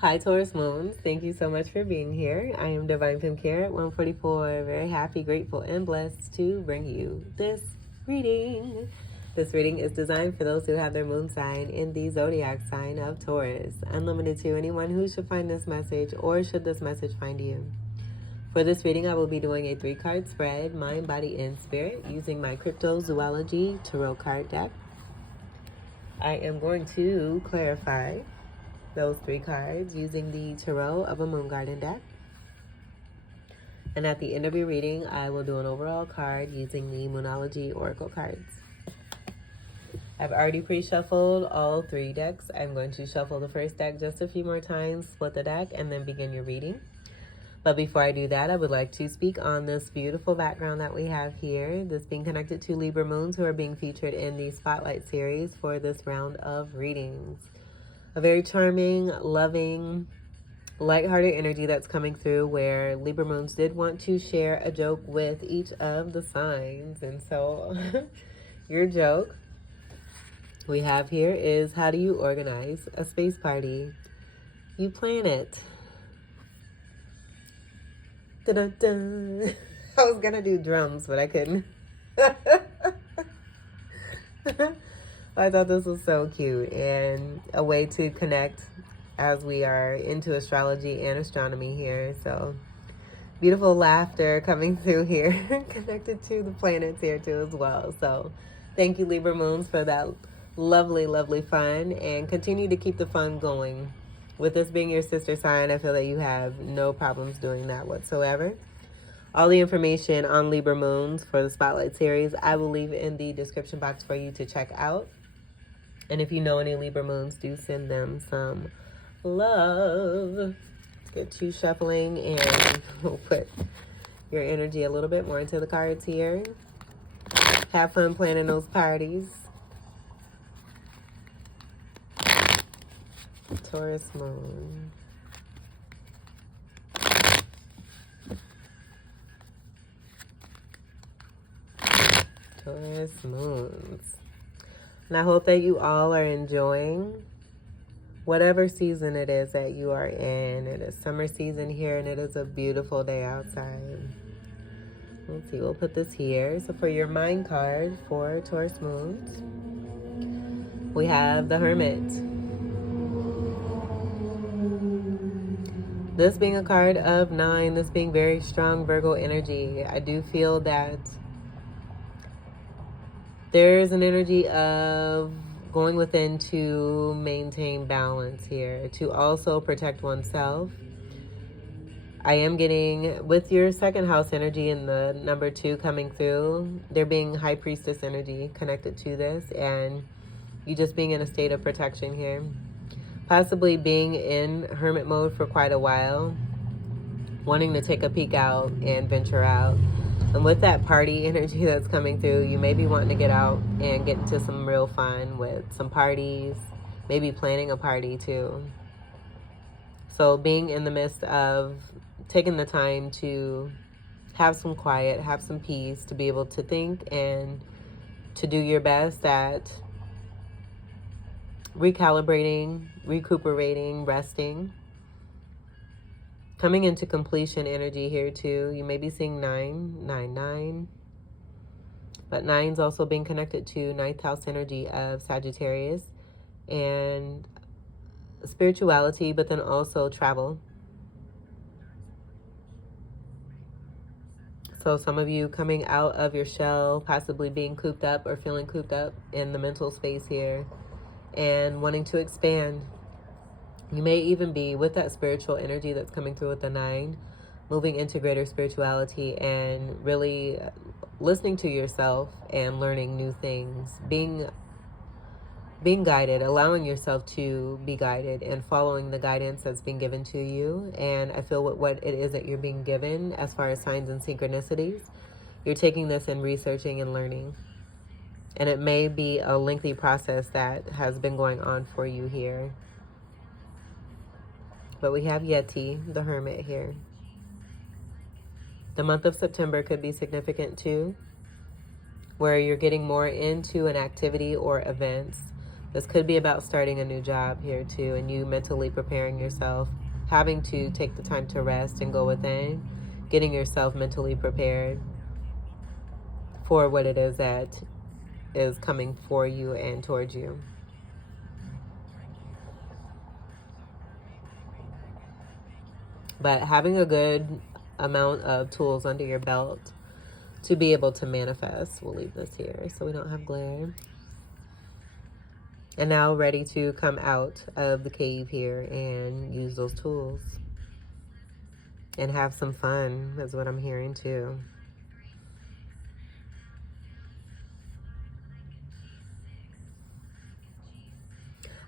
Hi, Taurus Moons. Thank you so much for being here. I am Divine Femme Care at 144. Very happy, grateful, and blessed to bring you this reading. This reading is designed for those who have their moon sign in the zodiac sign of Taurus. Unlimited to anyone who should find this message or should this message find you. For this reading, I will be doing a 3-card spread, mind, body, and spirit, using my Cryptozoology Tarot card deck. I am going to clarify those 3 cards using the Tarot of a Moon Garden deck. And at the end of your reading, I will do an overall card using the Moonology Oracle cards. I've already pre-shuffled all 3 decks. I'm going to shuffle the first deck just a few more times, split the deck, and then begin your reading. But before I do that, I would like to speak on this beautiful background that we have here, this being connected to Libra Moons who are being featured in the Spotlight series for this round of readings. A very charming, loving, lighthearted energy that's coming through where Libra Moons did want to share a joke with each of the signs. And so your joke we have here is, how do you organize a space party? You plan it. Dun-dun-dun. I was gonna do drums, but I couldn't. I thought this was so cute and a way to connect as we are into astrology and astronomy here. So beautiful laughter coming through here, connected to the planets here too as well. So thank you, Libra Moons, for that lovely, lovely fun, and continue to keep the fun going. With this being your sister sign, I feel that you have no problems doing that whatsoever. All the information on Libra Moons for the Spotlight series, I will leave in the description box for you to check out. And if you know any Libra Moons, do send them some love. Let's get you shuffling, and we'll put your energy a little bit more into the cards here. Have fun planning those parties. Taurus Moon. Taurus Moons. And I hope that you all are enjoying whatever season it is that you are in. It is summer season here, and it is a beautiful day outside. Let's see, we'll put this here. So for your mind card for Taurus Moons, we have the Hermit. This being a card of 9, this being very strong Virgo energy, I do feel that there's an energy of going within to maintain balance here, to also protect oneself. I am getting, with your second house energy and the number 2 coming through, there being High Priestess energy connected to this, and you just being in a state of protection here. Possibly being in hermit mode for quite a while, wanting to take a peek out and venture out. And with that party energy that's coming through, you may be wanting to get out and get into some real fun with some parties, maybe planning a party too. So being in the midst of taking the time to have some quiet, have some peace, to be able to think and to do your best at recalibrating, recuperating, resting. Coming into completion energy here too. You may be seeing 9, 9, 9. But 9's also being connected to 9th house energy of Sagittarius and spirituality, but then also travel. So some of you coming out of your shell, possibly being cooped up or feeling cooped up in the mental space here, and wanting to expand. You may even be, with that spiritual energy that's coming through with the 9, moving into greater spirituality and really listening to yourself and learning new things, being guided, allowing yourself to be guided and following the guidance that's being given to you. And I feel what it is that you're being given as far as signs and synchronicities, you're taking this and researching and learning. And it may be a lengthy process that has been going on for you here. But we have Yeti, the Hermit here. The month of September could be significant too, where you're getting more into an activity or events This could be about starting a new job here too, and you mentally preparing yourself, having to take the time to rest and go within, getting yourself mentally prepared for what it is that is coming for you and towards you. But having a good amount of tools under your belt to be able to manifest. We'll leave this here so we don't have glare. And now ready to come out of the cave here and use those tools. And have some fun, is what I'm hearing too.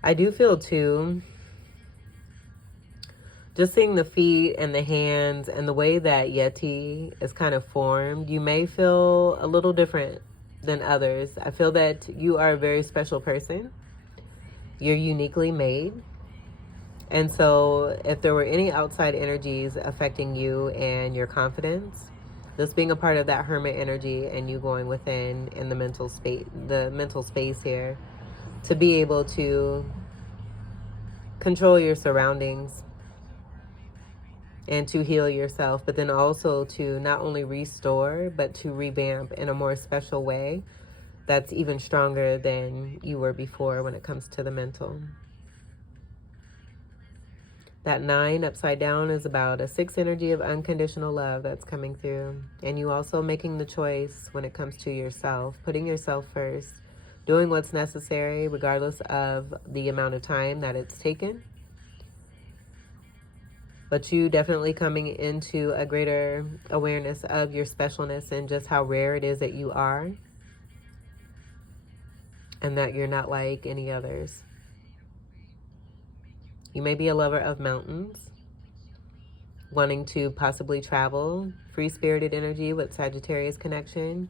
I do feel too, just seeing the feet and the hands and the way that Yeti is kind of formed, you may feel a little different than others. I feel that you are a very special person. You're uniquely made. And so if there were any outside energies affecting you and your confidence, this being a part of that hermit energy and you going within in the mental space here, to be able to control your surroundings and to heal yourself, but then also to not only restore, but to revamp in a more special way that's even stronger than you were before when it comes to the mental. That 9 upside down is about a 6 energy of unconditional love that's coming through. And you also making the choice when it comes to yourself, putting yourself first, doing what's necessary regardless of the amount of time that it's taken. But you definitely coming into a greater awareness of your specialness and just how rare it is that you are. And that you're not like any others. You may be a lover of mountains, wanting to possibly travel, free-spirited energy with Sagittarius connection,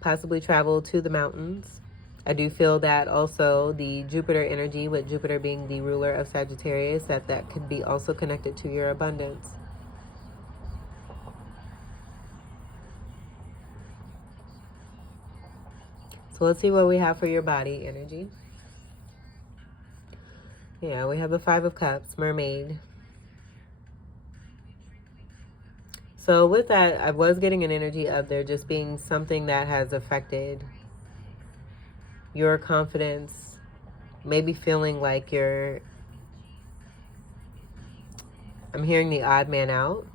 possibly travel to the mountains. I do feel that also the Jupiter energy, with Jupiter being the ruler of Sagittarius, that could be also connected to your abundance. So let's see what we have for your body energy. Yeah, we have the 5 of Cups, Mermaid. So with that, I was getting an energy of there just being something that has affected your confidence, maybe feeling like I'm hearing the odd man out,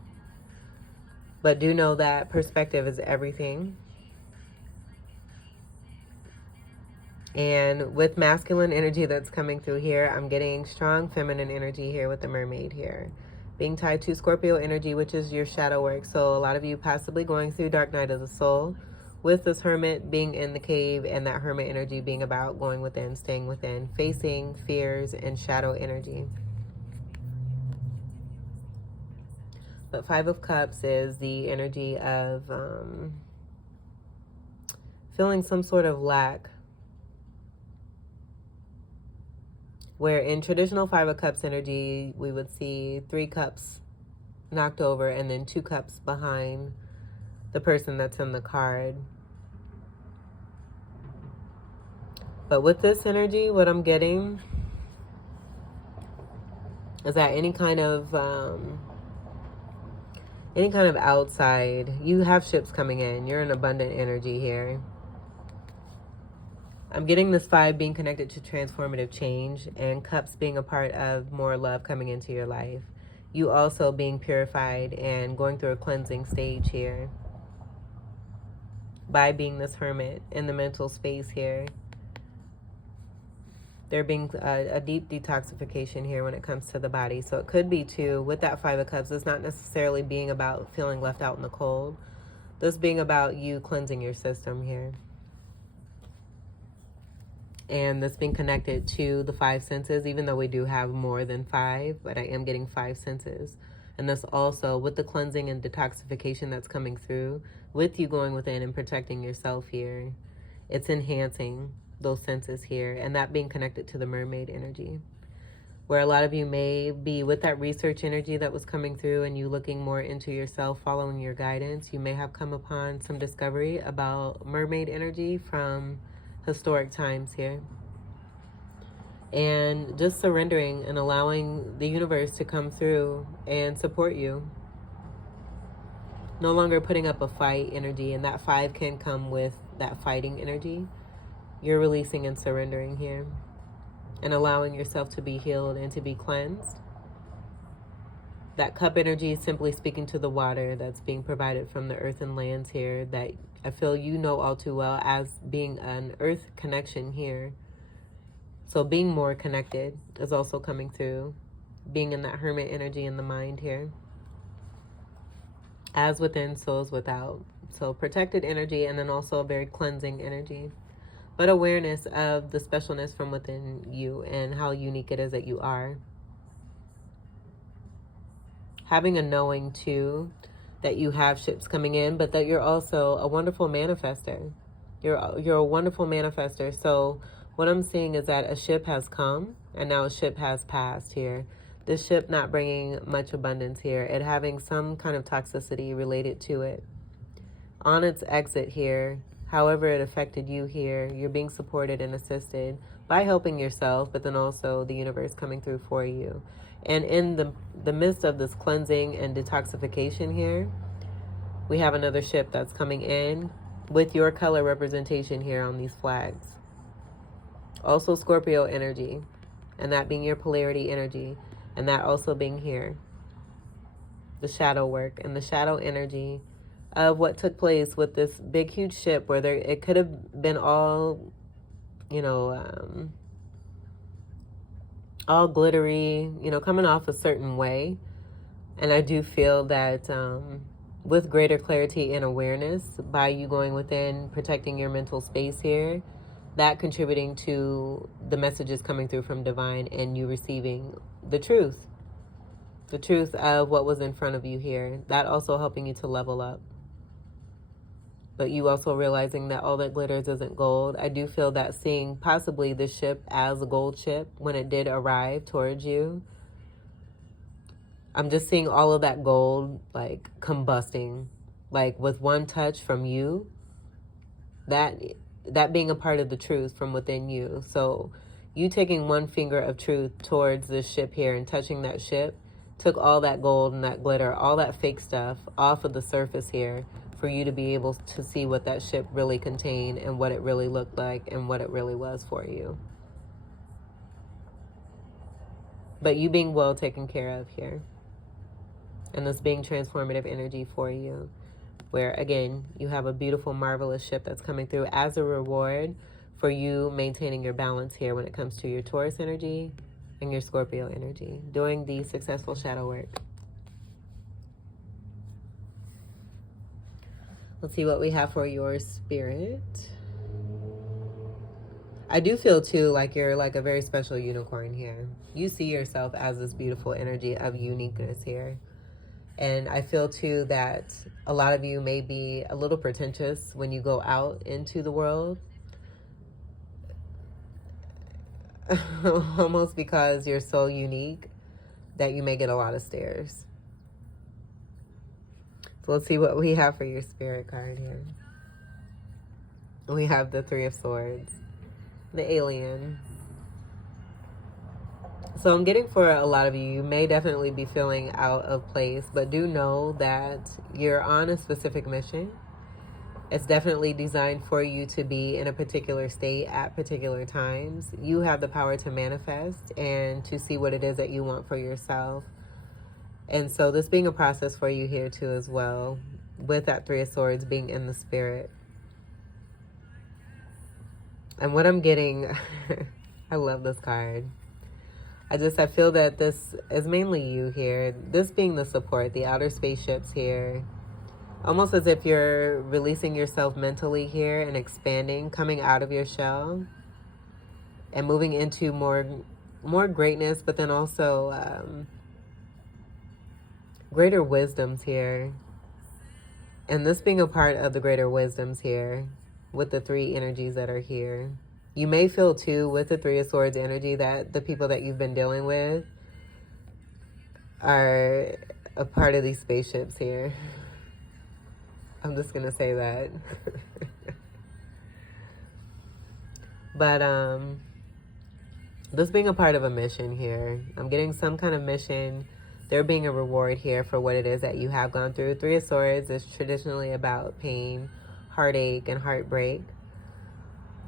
but do know that perspective is everything. And with masculine energy that's coming through here, I'm getting strong feminine energy here with the Mermaid here. Being tied to Scorpio energy, which is your shadow work. So a lot of you possibly going through dark night of the soul, with this hermit being in the cave and that hermit energy being about going within, staying within, facing fears and shadow energy. But 5 of Cups is the energy of feeling some sort of lack. Where in traditional 5 of Cups energy, we would see 3 cups knocked over and then 2 cups behind the person that's in the card. But with this energy, what I'm getting is that any kind of outside, you have ships coming in. You're in abundant energy here. I'm getting this 5 being connected to transformative change and cups being a part of more love coming into your life. You also being purified and going through a cleansing stage here by being this hermit in the mental space here. There being a deep detoxification here when it comes to the body. So it could be too, with that 5 of Cups, it's not necessarily being about feeling left out in the cold. This being about you cleansing your system here. And this being connected to the 5 senses, even though we do have more than 5, but I am getting 5 senses. And this also, with the cleansing and detoxification that's coming through, with you going within and protecting yourself here, it's enhancing those senses here. And that being connected to the mermaid energy, where a lot of you may be with that research energy that was coming through and you looking more into yourself, following your guidance. You may have come upon some discovery about mermaid energy from historic times here. and just surrendering and allowing the universe to come through and support you. No longer putting up a fight energy, and that 5 can come with that fighting energy. You're releasing and surrendering here and allowing yourself to be healed and to be cleansed. That cup energy is simply speaking to the water that's being provided from the earth and lands here, that I feel you know all too well as being an earth connection here. So being more connected is also coming through. Being in that hermit energy in the mind here. As within, so is without. So protected energy, and then also a very cleansing energy. But awareness of the specialness from within you and how unique it is that you are. Having a knowing too that you have ships coming in, but that you're also a wonderful manifester. You're a wonderful manifester. So what I'm seeing is that a ship has come and now a ship has passed here. This ship not bringing much abundance here. It having some kind of toxicity related to it. On its exit here, however it affected you here, you're being supported and assisted by helping yourself, but then also the universe coming through for you. And in the midst of this cleansing and detoxification here, we have another ship that's coming in with your color representation here on these flags. Also Scorpio energy, and that being your polarity energy, and that also being here. The shadow work and the shadow energy of what took place with this big, huge ship where it could have been all, you know, all glittery, you know, coming off a certain way. And I do feel that with greater clarity and awareness, by you going within, protecting your mental space here, that contributing to the messages coming through from divine and you receiving the truth of what was in front of you here. That also helping you to level up. But you also realizing that all that glitters isn't gold. I do feel that seeing possibly the ship as a gold ship when it did arrive towards you. I'm just seeing all of that gold like combusting, like with one touch from you. That being a part of the truth from within you. So you taking one finger of truth towards this ship here and touching that ship took all that gold and that glitter, all that fake stuff off of the surface here, for you to be able to see what that ship really contained and what it really looked like and what it really was for you. But you being well taken care of here. And this being transformative energy for you. Where, again, you have a beautiful, marvelous ship that's coming through as a reward for you maintaining your balance here when it comes to your Taurus energy and your Scorpio energy. Doing the successful shadow work. Let's see what we have for your spirit. I do feel too like you're like a very special unicorn here. You see yourself as this beautiful energy of uniqueness here. And I feel too that a lot of you may be a little pretentious when you go out into the world. Almost because you're so unique that you may get a lot of stares. So let's see what we have for your spirit card here. We have the Three of Swords, the alien. So I'm getting for a lot of you, you may definitely be feeling out of place, but do know that you're on a specific mission. It's definitely designed for you to be in a particular state at particular times. You have the power to manifest and to see what it is that you want for yourself. And so this being a process for you here too as well, with that Three of Swords being in the spirit. And what I'm getting, I love this card. I feel that this is mainly you here. This being the support, the outer spaceships here. Almost as if you're releasing yourself mentally here and expanding, coming out of your shell and moving into more greatness, but then also greater wisdoms here. And this being a part of the greater wisdoms here with the three energies that are here. You may feel too with the Three of Swords energy that the people that you've been dealing with are a part of these spaceships here. I'm just going to say that. This being a part of a mission here. I'm getting some kind of mission. There being a reward here for what it is that you have gone through. Three of Swords is traditionally about pain, heartache, and heartbreak.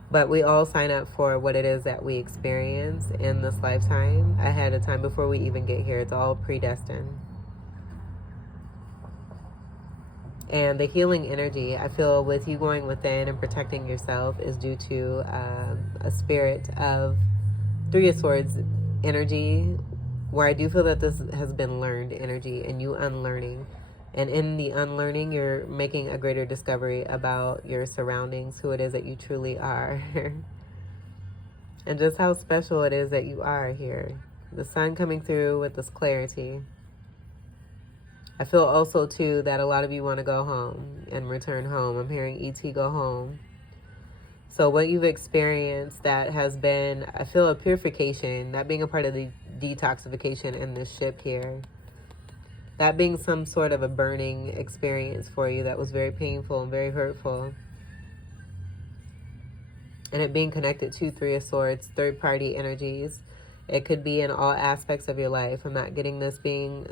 But we all sign up for what it is that we experience in this lifetime ahead of time before we even get here. It's all predestined. And the healing energy, I feel, with you going within and protecting yourself is due to a spirit of Three of Swords energy, where I do feel that this has been learned energy and you unlearning. And in the unlearning, you're making a greater discovery about your surroundings, who it is that you truly are, and just how special it is that you are here. The sun coming through with this clarity. I feel also, too, that a lot of you want to go home and return home. I'm hearing E.T. go home. So what you've experienced that has been, I feel, a purification, that being a part of the detoxification in this ship here. That being some sort of a burning experience for you that was very painful and very hurtful. And it being connected to Three of Swords, third-party energies. It could be in all aspects of your life. I'm not getting this being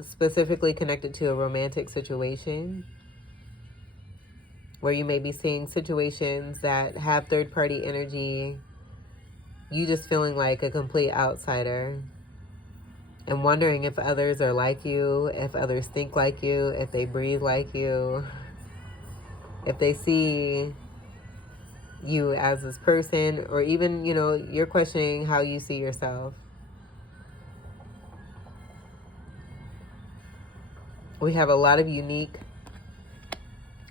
specifically connected to a romantic situation, where you may be seeing situations that have third-party energy, you just feeling like a complete outsider and wondering if others are like you, if others think like you, if they breathe like you, if they see you as this person, or even, you know, you're questioning how you see yourself. We have a lot of unique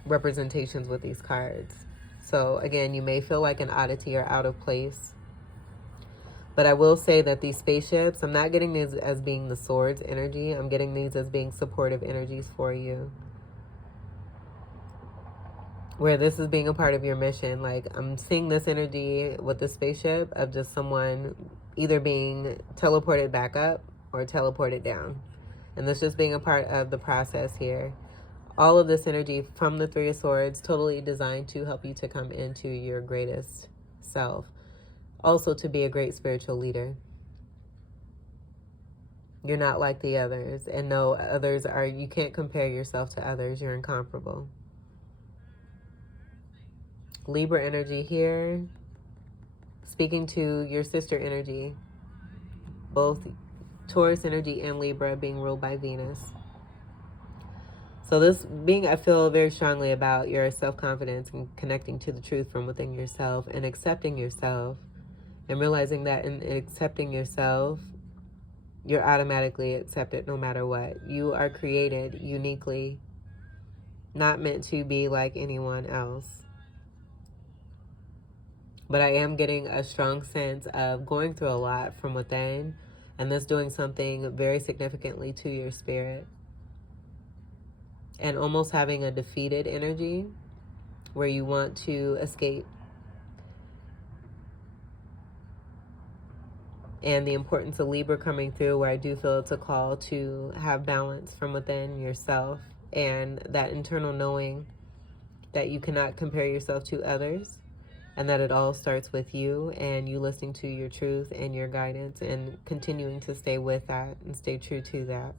representations with these cards. So again, you may feel like an oddity or out of place. But I will say that these spaceships, I'm not getting these as being the swords energy. I'm getting these as being supportive energies for you. Where this is being a part of your mission. Like, I'm seeing this energy with the spaceship of just someone either being teleported back up or teleported down. And this just being a part of the process here. All of this energy from the Three of Swords, totally designed to help you to come into your greatest self. Also to be a great spiritual leader. You're not like the others. And no, others are, you can't compare yourself to others. You're incomparable. Libra energy here. Speaking to your sister energy. Both Taurus energy and Libra being ruled by Venus. So this being, I feel very strongly about your self-confidence and connecting to the truth from within yourself and accepting yourself. And realizing that in accepting yourself, you're automatically accepted no matter what. You are created uniquely, not meant to be like anyone else. But I am getting a strong sense of going through a lot from within, and this doing something very significantly to your spirit. And almost having a defeated energy where you want to escape. And the importance of Libra coming through, where I do feel it's a call to have balance from within yourself and that internal knowing that you cannot compare yourself to others, and that it all starts with you and you listening to your truth and your guidance and continuing to stay with that and stay true to that.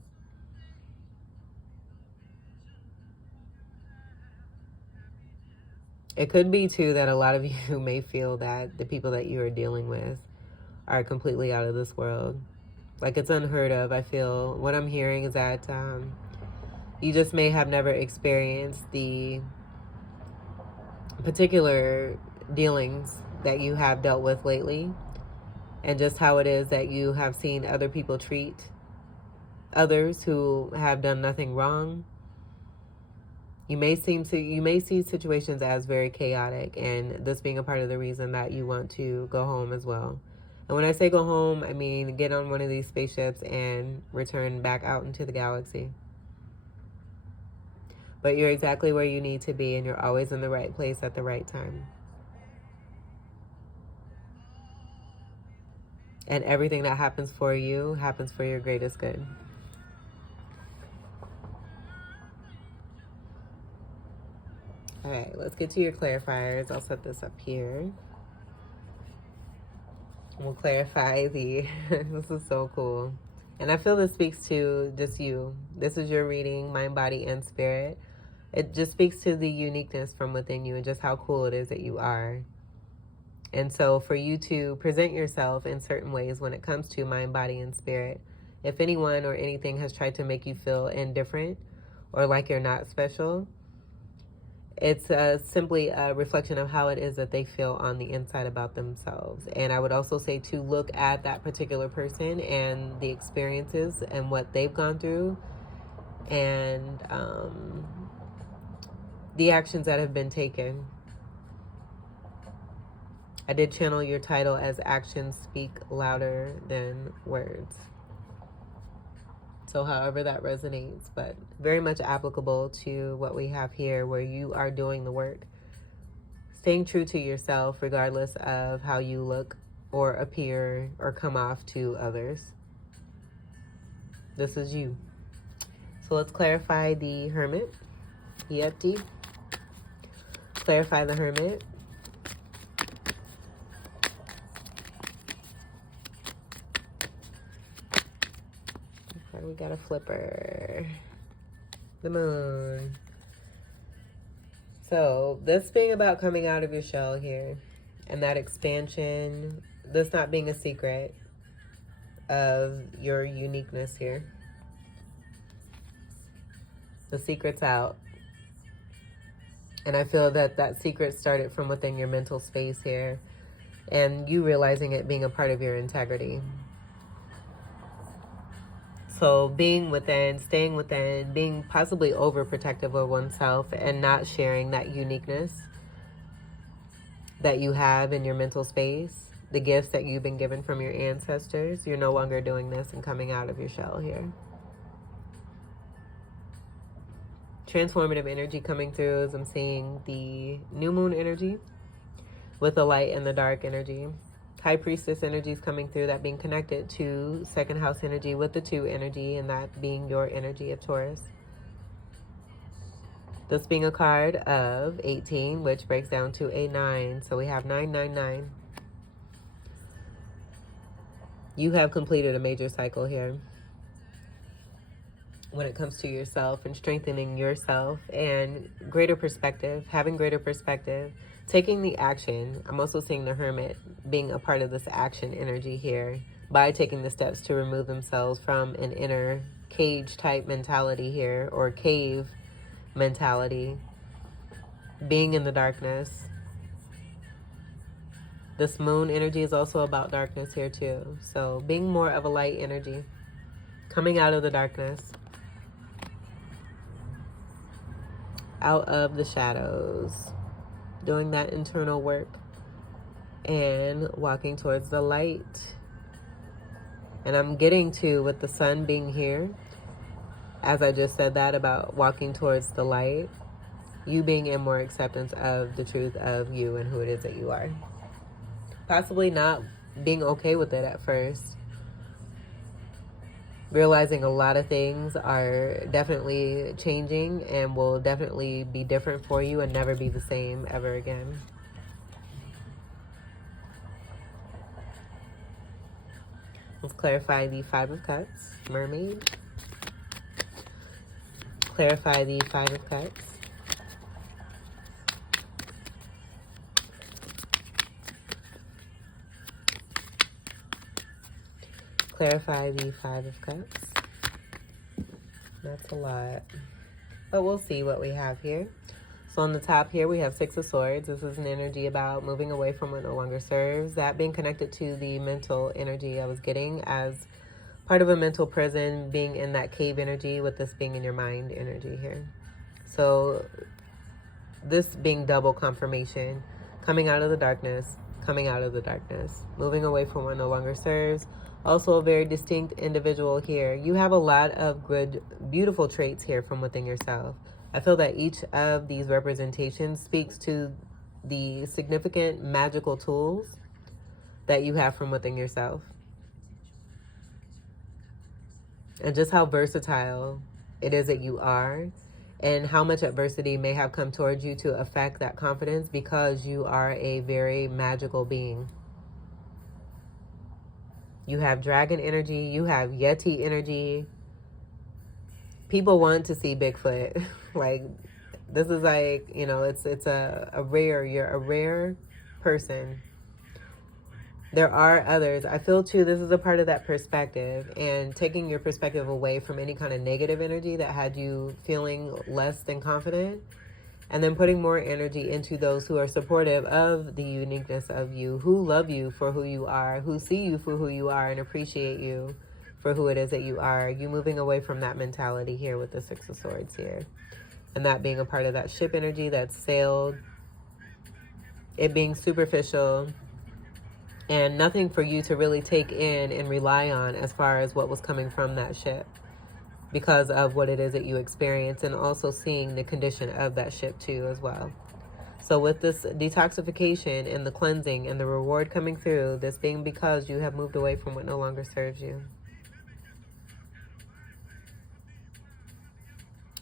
It could be too that a lot of you may feel that the people that you are dealing with are completely out of this world. Like, it's unheard of. I feel what I'm hearing is that you just may have never experienced the particular dealings that you have dealt with lately, and just how it is that you have seen other people treat others who have done nothing wrong. You may see situations as very chaotic, and this being a part of the reason that you want to go home as well. And when I say go home, I mean get on one of these spaceships and return back out into the galaxy. But you're exactly where you need to be, and you're always in the right place at the right time. And everything that happens for you happens for your greatest good. All right, let's get to your clarifiers. I'll set this up here. We'll clarify the, this is so cool. And I feel this speaks to just you. This is your reading, mind, body, and spirit. It just speaks to the uniqueness from within you and just how cool it is that you are. And so for you to present yourself in certain ways when it comes to mind, body, and spirit, if anyone or anything has tried to make you feel indifferent or like you're not special, it's simply a reflection of how it is that they feel on the inside about themselves. And I would also say to look at that particular person and the experiences and what they've gone through and the actions that have been taken. I did channel your title as Actions Speak Louder Than Words. So however that resonates, but very much applicable to what we have here, where you are doing the work, staying true to yourself regardless of how you look or appear or come off to others. This is you. So let's clarify the Hermit, Yeti. Clarify the Hermit. We got a flipper. The Moon. So this being about coming out of your shell here and that expansion, this not being a secret of your uniqueness here. The secret's out. And I feel that that secret started from within your mental space here and you realizing it being a part of your integrity. So being within, staying within, being possibly overprotective of oneself and not sharing that uniqueness that you have in your mental space, the gifts that you've been given from your ancestors, you're no longer doing this and coming out of your shell here. Transformative energy coming through as I'm seeing the new moon energy with the light and the dark energy. High Priestess energy is coming through, that being connected to second house energy with the 2 energy, and that being your energy of Taurus. This being a card of 18, which breaks down to a 9. So we have 999. You have completed a major cycle here when it comes to yourself and strengthening yourself and greater perspective, having greater perspective. Taking the action. I'm also seeing the Hermit being a part of this action energy here by taking the steps to remove themselves from an inner cage type mentality here, or cave mentality, being in the darkness. This moon energy is also about darkness here too. So being more of a light energy, coming out of the darkness, out of the shadows, doing that internal work and walking towards the light. And I'm getting to, with the sun being here, as I just said that about walking towards the light, you being in more acceptance of the truth of you and who it is that you are. Possibly not being okay with it at first. Realizing a lot of things are definitely changing and will definitely be different for you and never be the same ever again. Let's clarify the 5 of Cups, Mermaid. Clarify the 5 of Cups. Clarify the 5 of Cups. That's a lot. But we'll see what we have here. So on the top here, we have 6 of Swords. This is an energy about moving away from what no longer serves. That being connected to the mental energy I was getting as part of a mental prison, being in that cave energy, with this being in your mind energy here. So this being double confirmation, coming out of the darkness, coming out of the darkness, moving away from what no longer serves. Also a very distinct individual here. You have a lot of good, beautiful traits here from within yourself. I feel that each of these representations speaks to the significant magical tools that you have from within yourself. And just how versatile it is that you are, and how much adversity may have come towards you to affect that confidence, because you are a very magical being. You have dragon energy. You have Yeti energy. People want to see Bigfoot. Like, this is like, you know, it's a rare, you're a rare person. There are others. I feel too, this is a part of that perspective, and taking your perspective away from any kind of negative energy that had you feeling less than confident, and then putting more energy into those who are supportive of the uniqueness of you, who love you for who you are, who see you for who you are and appreciate you for who it is that you are. You moving away from that mentality here with the Six of Swords here. And that being a part of that ship energy that's sailed. It being superficial. And nothing for you to really take in and rely on as far as what was coming from that ship, because of what it is that you experience, and also seeing the condition of that ship too as well. So with this detoxification and the cleansing and the reward coming through, this being because you have moved away from what no longer serves you.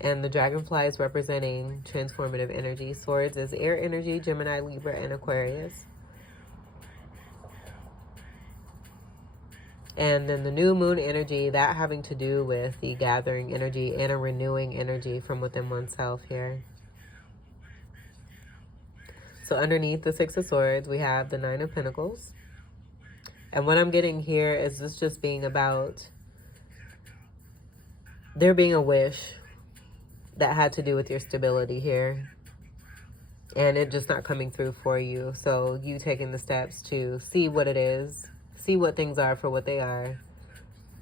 And the dragonfly is representing transformative energy. Swords is air energy, Gemini, Libra, and Aquarius. And then the new moon energy, that having to do with the gathering energy and a renewing energy from within oneself here. So underneath the Six of Swords, we have the Nine of Pentacles. And what I'm getting here is this just being about there being a wish that had to do with your stability here. And it just not coming through for you. So you taking the steps to see what it is, see what things are for what they are,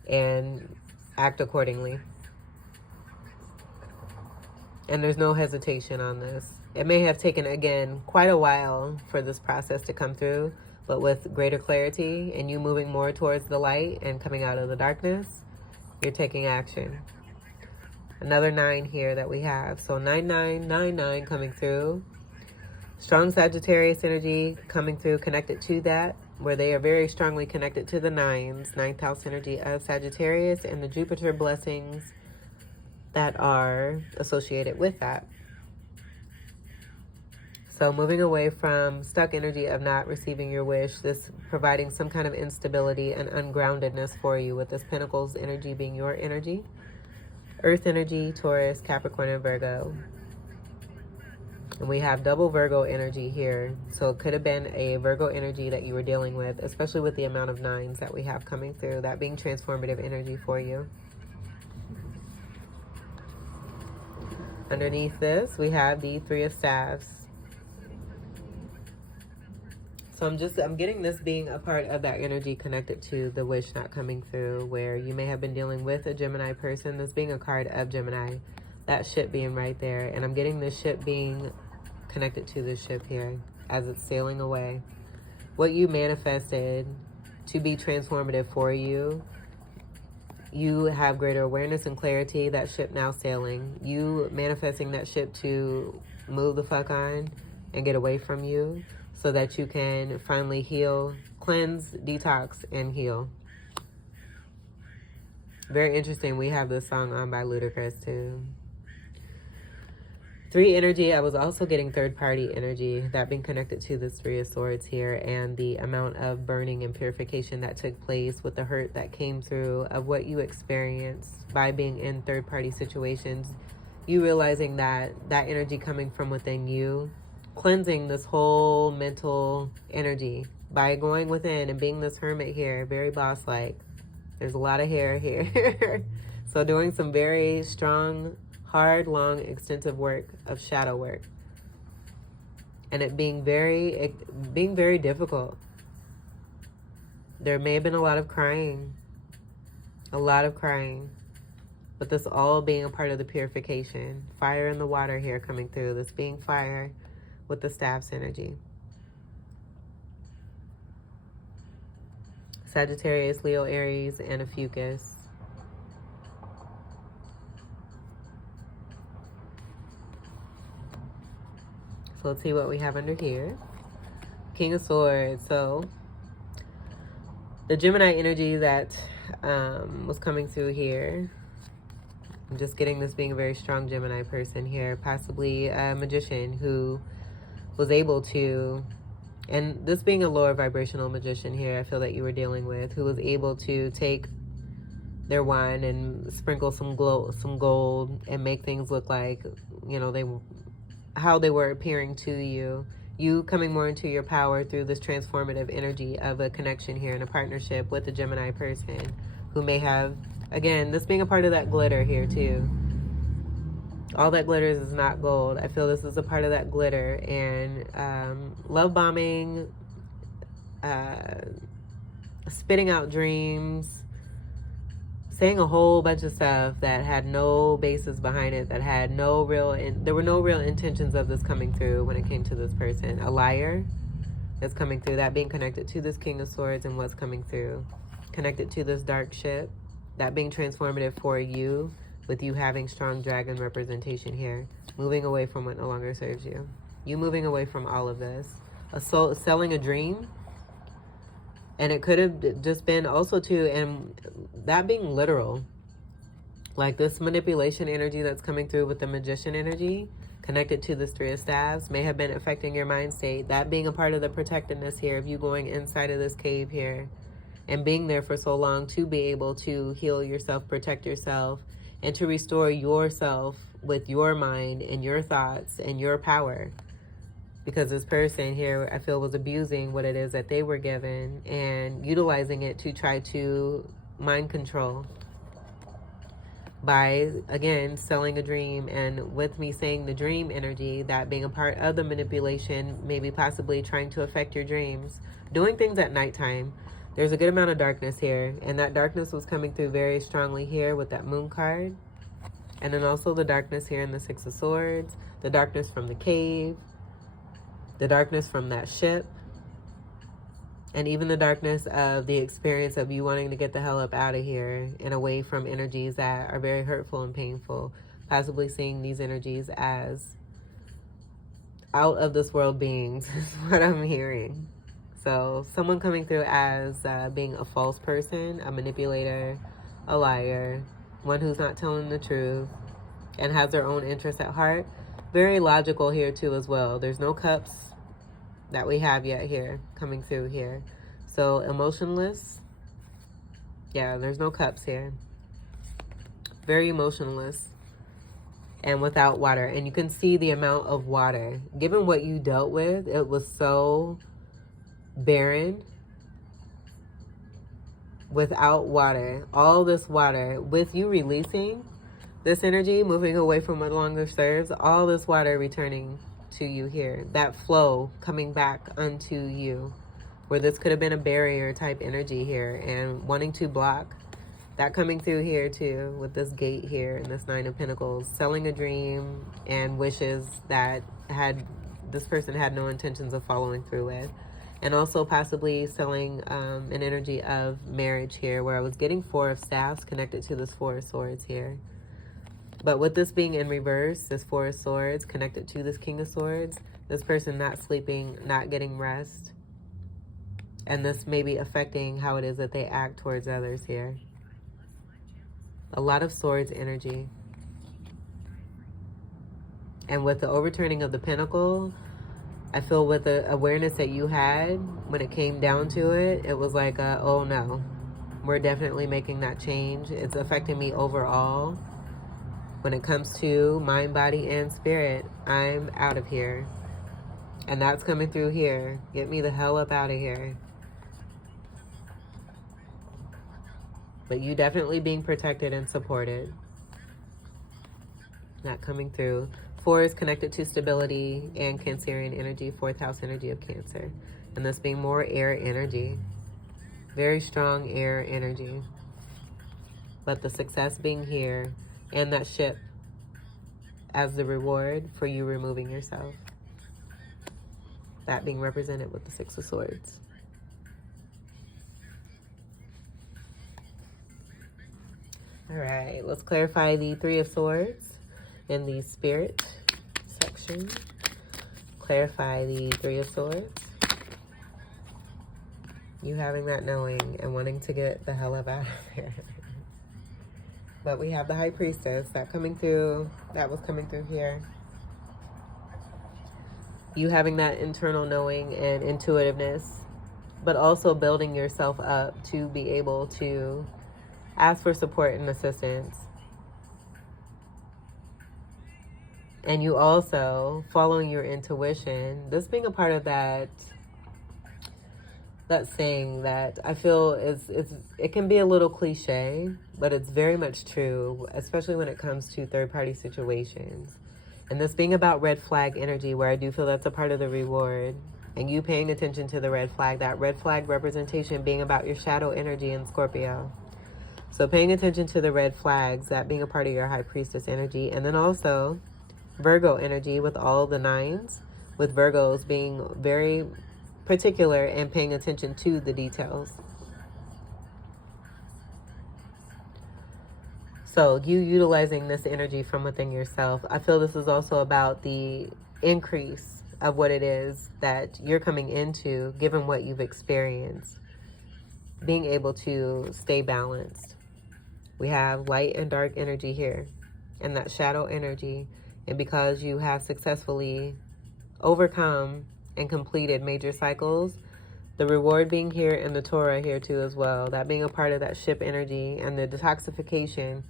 and act accordingly. And there's no hesitation on this. It may have taken, again, quite a while for this process to come through, but with greater clarity and you moving more towards the light and coming out of the darkness, you're taking action. Another 9 here that we have. So 9999 coming through. Strong Sagittarius energy coming through, connected to that, where they are very strongly connected to the nines, ninth house energy of Sagittarius, and the Jupiter blessings that are associated with that. So moving away from stuck energy of not receiving your wish, this providing some kind of instability and ungroundedness for you, with this Pentacles energy being your energy. Earth energy, Taurus, Capricorn, and Virgo. And we have double Virgo energy here. So it could have been a Virgo energy that you were dealing with, especially with the amount of nines that we have coming through, that being transformative energy for you. Underneath this, we have the Three of Staves. So I'm getting this being a part of that energy connected to the wish not coming through, where you may have been dealing with a Gemini person. This being a card of Gemini, that ship being right there. And I'm getting this ship being connected to this ship here as it's sailing away. What you manifested to be transformative for you, you have greater awareness and clarity. That ship now sailing. You manifesting that ship to move the fuck on and get away from you, so that you can finally heal, cleanse, detox, and heal. Very interesting. We have this song on by Ludacris too. 3 energy, I was also getting third party energy, that being connected to this Three of Swords here, and the amount of burning and purification that took place with the hurt that came through of what you experienced by being in third party situations. You realizing that that energy coming from within you, cleansing this whole mental energy by going within and being this hermit here, very boss-like. There's a lot of hair here. So doing some very strong, hard, long, extensive work of shadow work. And it being very difficult. There may have been a lot of crying. But this all being a part of the purification. Fire in the water here coming through. This being fire with the staff's energy. Sagittarius, Leo, Aries, and a Fucus. So let's see what we have under here. King of Swords. So the Gemini energy that was coming through here. I'm just getting this being a very strong Gemini person here. Possibly a magician who was able to And this being a lower vibrational magician here, I feel that you were dealing with, who was able to take their wine and sprinkle some gold and make things look like, you know, how they were appearing to you. You coming more into your power through this transformative energy of a connection here and a partnership with a Gemini person who may have, again, this being a part of that glitter here too. All that glitters is not gold. I feel this is a part of that glitter. And love bombing, spitting out dreams, saying a whole bunch of stuff that had no basis behind it, that had no real, there were no real intentions of this coming through when it came to this person. A liar is coming through, that being connected to this King of Swords and what's coming through. Connected to this dark ship, that being transformative for you, with you having strong dragon representation here. Moving away from what no longer serves you. You moving away from all of this. A soul selling a dream. And it could have just been also too, and that being literal. Like this manipulation energy that's coming through with the magician energy, connected to this Three of Staves, may have been affecting your mind state. That being a part of the protectiveness here of you going inside of this cave here and being there for so long to be able to heal yourself, protect yourself, and to restore yourself with your mind and your thoughts and your power. Because this person here, I feel, was abusing what it is that they were given and utilizing it to try to mind control by, again, selling a dream. And with me saying the dream energy, that being a part of the manipulation, maybe possibly trying to affect your dreams, doing things at nighttime. There's a good amount of darkness here, and that darkness was coming through very strongly here with that moon card. And then also the darkness here in the Six of Swords, the darkness from the cave, the darkness from that ship, and even the darkness of the experience of you wanting to get the hell up out of here and away from energies that are very hurtful and painful, possibly seeing these energies as out of this world beings is what I'm hearing. So someone coming through as being a false person, a manipulator, a liar, one who's not telling the truth and has their own interests at heart. Very logical here too as well. There's no cups that we have yet here coming through here. So emotionless. Yeah, there's no cups here. Very emotionless and without water. And you can see the amount of water. Given what you dealt with, it was so barren, without water. All this water, with you releasing this energy, moving away from what no longer serves, all this water returning to you here, that flow coming back unto you, where this could have been a barrier type energy here and wanting to block that coming through here too, with this gate here and this Nine of Pentacles, selling a dream and wishes that this person had no intentions of following through with. And also possibly selling an energy of marriage here, where I was getting Four of Staffs connected to this Four of Swords here. But with this being in reverse, this Four of Swords connected to this King of Swords, this person not sleeping, not getting rest. And this may be affecting how it is that they act towards others here. A lot of Swords energy. And with the overturning of the Pentacle, I feel with the awareness that you had, when it came down to it, it was like, oh no, we're definitely making that change. It's affecting me overall. When it comes to mind, body, and spirit, I'm out of here. And that's coming through here. Get me the hell up out of here. But you definitely being protected and supported. Not coming through. Four is connected to stability and Cancerian energy, fourth house energy of Cancer. And this being more air energy. Very strong air energy. But the success being here and that ship as the reward for you removing yourself. That being represented with the Six of Swords. All right, let's clarify the Three of Swords in the spirit section. Clarify the Three of Swords. You having that knowing and wanting to get the hell up out of here. But we have the High Priestess that coming through, that was coming through here. You having that internal knowing and intuitiveness, but also building yourself up to be able to ask for support and assistance. And you also following your intuition, this being a part of that saying that I feel it can be a little cliche, but it's very much true, especially when it comes to third-party situations. And this being about red flag energy, where I do feel that's a part of the reward, and you paying attention to the red flag, that red flag representation being about your shadow energy in Scorpio. So paying attention to the red flags, that being a part of your high priestess energy, and then also Virgo energy with all the nines, with Virgos being very particular and paying attention to the details. So you utilizing this energy from within yourself. I feel this is also about the increase of what it is that you're coming into, given what you've experienced. Being able to stay balanced. We have light and dark energy here, and that shadow energy. And because you have successfully overcome and completed major cycles, the reward being here and the Torah here too as well, that being a part of that ship energy and the detoxification,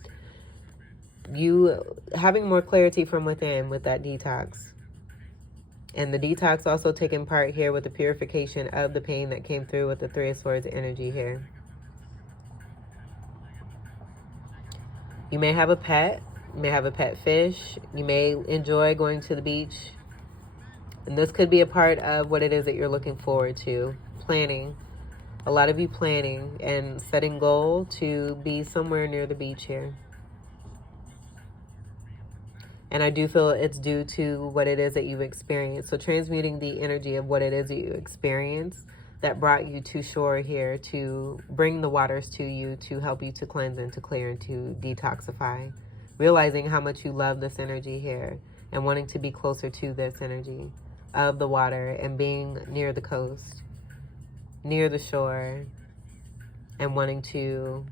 you having more clarity from within with that detox. And the detox also taking part here with the purification of the pain that came through with the Three of Swords energy here. You may have a pet, you may have a pet fish, you may enjoy going to the beach. And this could be a part of what it is that you're looking forward to. Planning. A lot of you planning and setting goal to be somewhere near the beach here. And I do feel it's due to what it is that you've experienced. So transmuting the energy of what it is that you experienced that brought you to shore here to bring the waters to you, to help you to cleanse and to clear and to detoxify. Realizing how much you love this energy here and wanting to be closer to this energy of the water and being near the coast, near the shore, and wanting to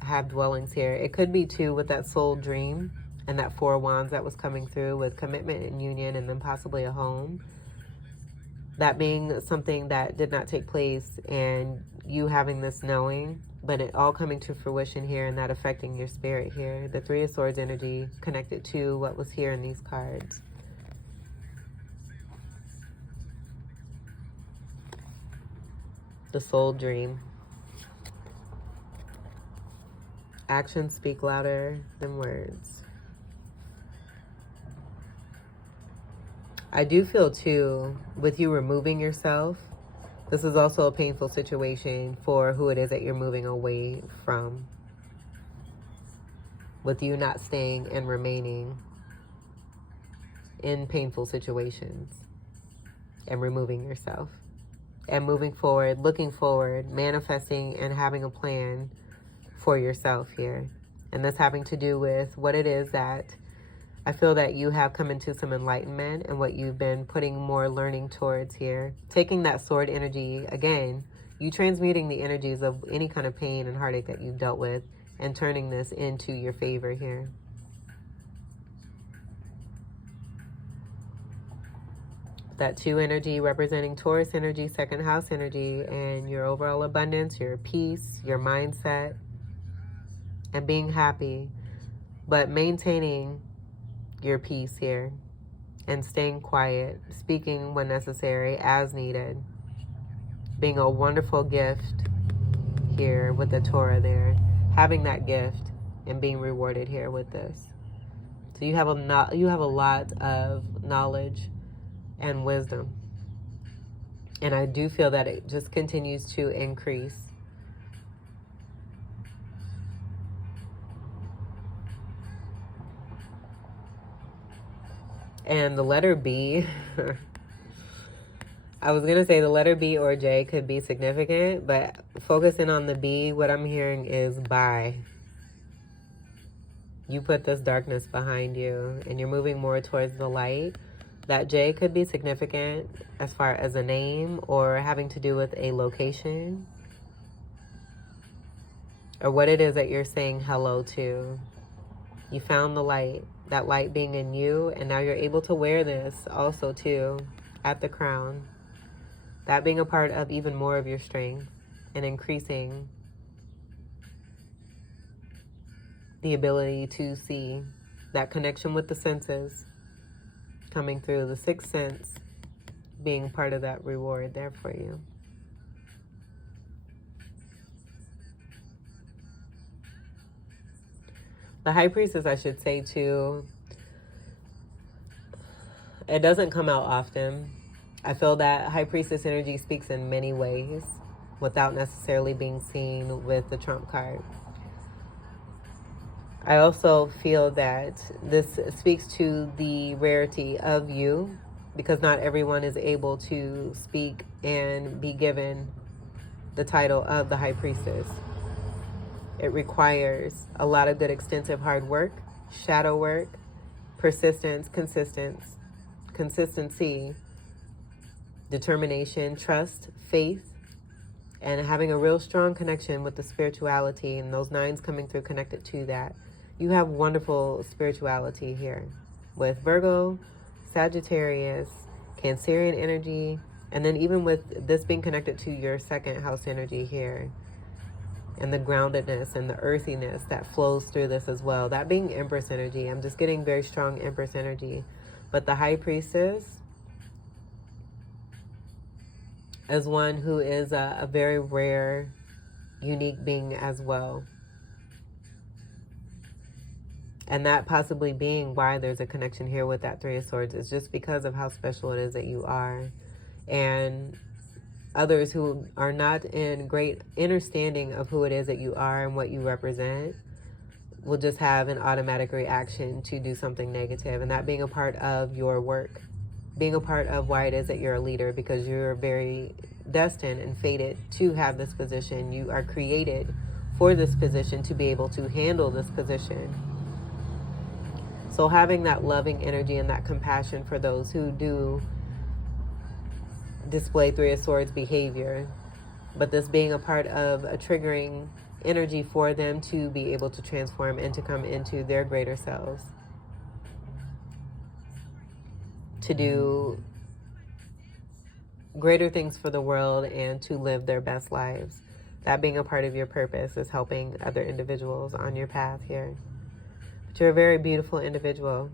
have dwellings here. It could be too with that soul dream and that Four of Wands that was coming through with commitment and union and then possibly a home. That being something that did not take place and you having this knowing, but it all coming to fruition here and that affecting your spirit here. The Three of Swords energy connected to what was here in these cards. The soul dream. Actions speak louder than words. I do feel too, with you removing yourself, this is also a painful situation for who it is that you're moving away from. With you not staying and remaining in painful situations and removing yourself. And moving forward, looking forward, manifesting and having a plan for yourself here. And this having to do with what it is that I feel that you have come into some enlightenment and what you've been putting more learning towards here. Taking that sword energy, again, you transmuting the energies of any kind of pain and heartache that you've dealt with and turning this into your favor here. That 2 energy representing Taurus energy, second house energy, and your overall abundance, your peace, your mindset, and being happy, but maintaining your peace here and staying quiet, speaking when necessary, as needed, being a wonderful gift here with the Torah there, having that gift and being rewarded here with this. So you have a lot of knowledge and wisdom. And I do feel that it just continues to increase. And the letter B, I was going to say the letter B or J could be significant, but focusing on the B, what I'm hearing is bye. You put this darkness behind you and you're moving more towards the light. That J could be significant as far as a name or having to do with a location or what it is that you're saying hello to. You found the light, that light being in you, and now you're able to wear this also too at the crown. That being a part of even more of your strength and increasing the ability to see, that connection with the senses coming through, the sixth sense being part of that reward there for you. The High Priestess, I should say too, it doesn't come out often. I feel that High Priestess energy speaks in many ways without necessarily being seen with the Trump card. I also feel that this speaks to the rarity of you, because not everyone is able to speak and be given the title of the High Priestess. It requires a lot of good, extensive, hard work, shadow work, persistence, consistency, determination, trust, faith, and having a real strong connection with the spirituality, and those nines coming through connected to that. You have wonderful spirituality here with Virgo, Sagittarius, Cancerian energy, and then even with this being connected to your second house energy here, and the groundedness and the earthiness that flows through this as well. That being Empress energy. I'm just getting very strong Empress energy. But the High Priestess is one who is a very rare, unique being as well. And that possibly being why there's a connection here with that Three of Swords is just because of how special it is that you are. And others who are not in great understanding of who it is that you are and what you represent will just have an automatic reaction to do something negative. And that being a part of your work, being a part of why it is that you're a leader, because you're very destined and fated to have this position. You are created for this position to be able to handle this position. So having that loving energy and that compassion for those who do display Three of Swords behavior, but this being a part of a triggering energy for them to be able to transform and to come into their greater selves, to do greater things for the world and to live their best lives. That being a part of your purpose is helping other individuals on your path here. But you're a very beautiful individual.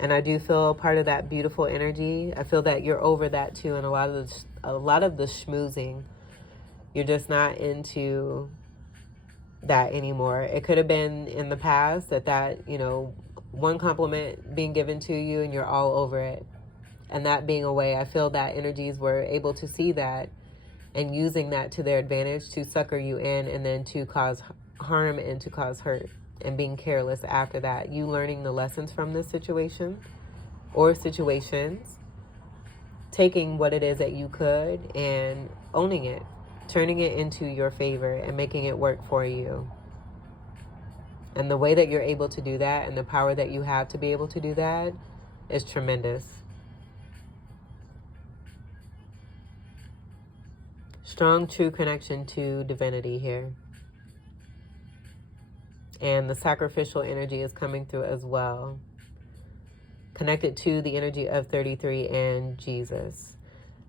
And I do feel part of that beautiful energy. I feel that you're over that too. And a lot of the schmoozing, you're just not into that anymore. It could have been in the past that one compliment being given to you and you're all over it. And that being a way, I feel that energies were able to see that and using that to their advantage to sucker you in and then to cause harm and to cause hurt, and being careless after that. You learning the lessons from this situation or situations, taking what it is that you could and owning it, turning it into your favor and making it work for you. And the way that you're able to do that and the power that you have to be able to do that is tremendous. Strong, true connection to divinity here. And the sacrificial energy is coming through as well. Connected to the energy of 33 and Jesus.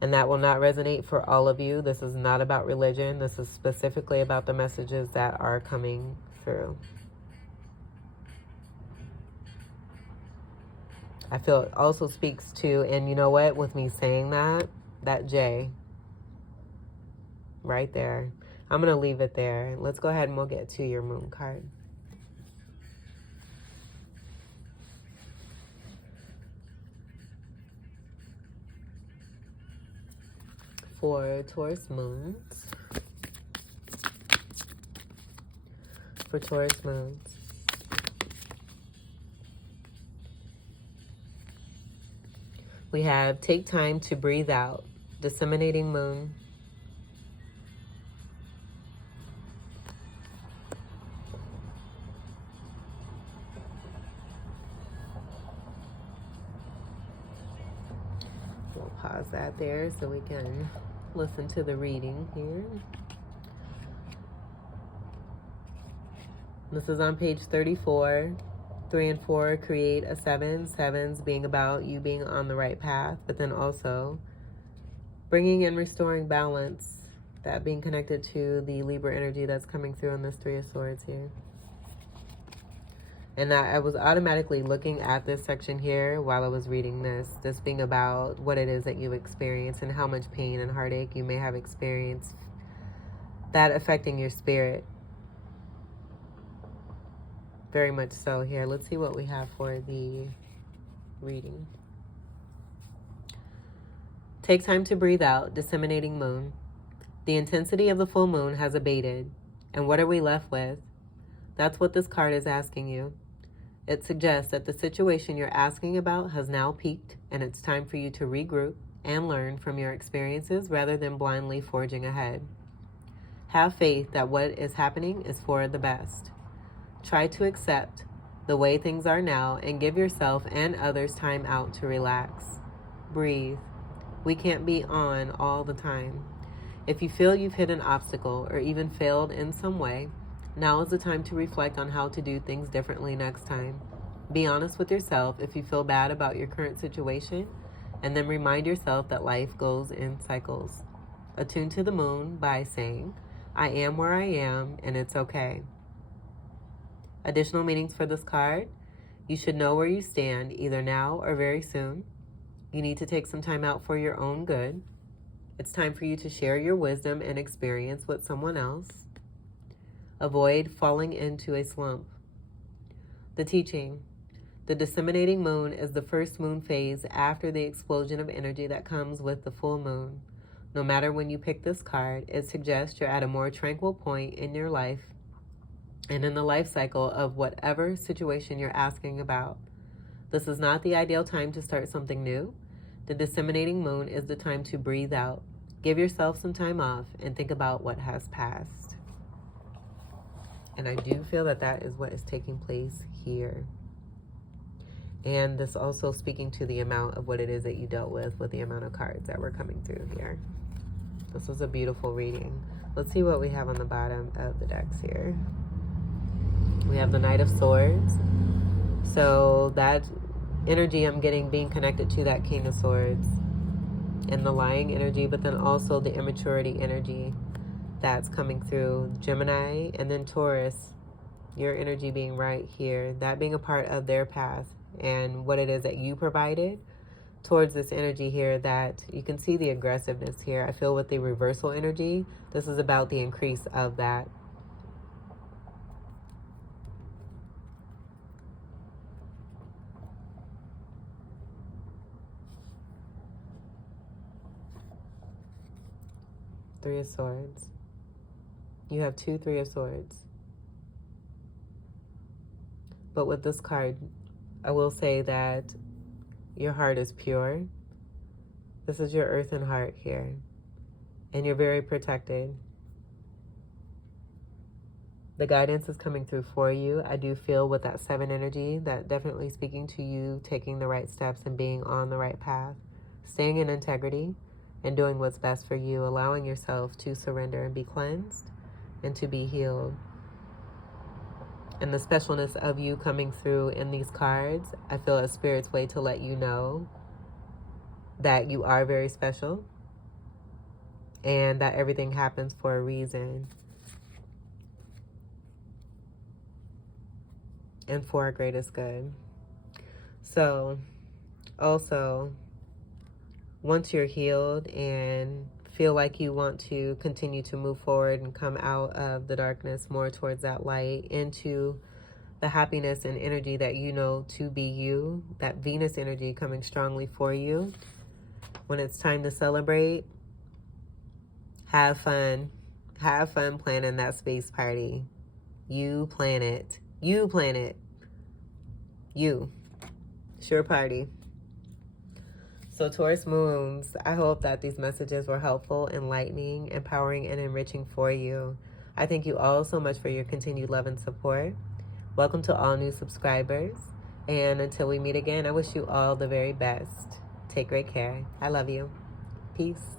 And that will not resonate for all of you. This is not about religion. This is specifically about the messages that are coming through. I feel it also speaks to, and you know what, with me saying that J right there. I'm going to leave it there. Let's go ahead and we'll get to your moon card. For Taurus moons. For Taurus moons. We have take time to breathe out. Disseminating moon. We'll pause that there so we can listen to the reading here. This is on page 34 3 and 4 create a 7. 7s being about you being on the right path, but then also bringing and restoring balance, that being connected to the Libra energy that's coming through in this 3 of Swords here. And I was automatically looking at this section here while I was reading this being about what it is that you experience and how much pain and heartache you may have experienced, that affecting your spirit. Very much so here. Let's see what we have for the reading. Take time to breathe out, disseminating moon. The intensity of the full moon has abated. And what are we left with? That's what this card is asking you. It suggests that the situation you're asking about has now peaked, and it's time for you to regroup and learn from your experiences rather than blindly forging ahead. Have faith that what is happening is for the best. Try to accept the way things are now and give yourself and others time out to relax. Breathe. We can't be on all the time. If you feel you've hit an obstacle or even failed in some way, now is the time to reflect on how to do things differently next time. Be honest with yourself if you feel bad about your current situation, and then remind yourself that life goes in cycles. Attune to the moon by saying, I am where I am and it's okay. Additional meanings for this card. You should know where you stand either now or very soon. You need to take some time out for your own good. It's time for you to share your wisdom and experience with someone else. Avoid falling into a slump. The teaching. The disseminating moon is the first moon phase after the explosion of energy that comes with the full moon. No matter when you pick this card, it suggests you're at a more tranquil point in your life and in the life cycle of whatever situation you're asking about. This is not the ideal time to start something new. The disseminating moon is the time to breathe out. Give yourself some time off and think about what has passed. And I do feel that that is what is taking place here. And this also speaking to the amount of what it is that you dealt with the amount of cards that were coming through here. This was a beautiful reading. Let's see what we have on the bottom of the decks here. We have the Knight of Swords. So that energy I'm getting being connected to that King of Swords and the lying energy, but then also the immaturity energy that's coming through Gemini, and then Taurus, your energy being right here, that being a part of their path and what it is that you provided towards this energy here, that you can see the aggressiveness here. I feel with the reversal energy, this is about the increase of that. Three of Swords. You have 2 3 of Swords. But with this card, I will say that your heart is pure. This is your earthen heart here. And you're very protected. The guidance is coming through for you. I do feel with that 7 energy, that definitely speaking to you taking the right steps and being on the right path. Staying in integrity and doing what's best for you. Allowing yourself to surrender and be cleansed and to be healed. And the specialness of you coming through in these cards, I feel a Spirit's way to let you know that you are very special and that everything happens for a reason and for our greatest good. So also, once you're healed and feel like you want to continue to move forward and come out of the darkness more towards that light into the happiness and energy that you know to be you, that Venus energy coming strongly for you. When it's time to celebrate, have fun. Have fun planning that space party. You plan it. You plan it. You. It's your party. So Taurus moons, I hope that these messages were helpful, enlightening, empowering, and enriching for you. I thank you all so much for your continued love and support. Welcome to all new subscribers. And until we meet again, I wish you all the very best. Take great care. I love you. Peace.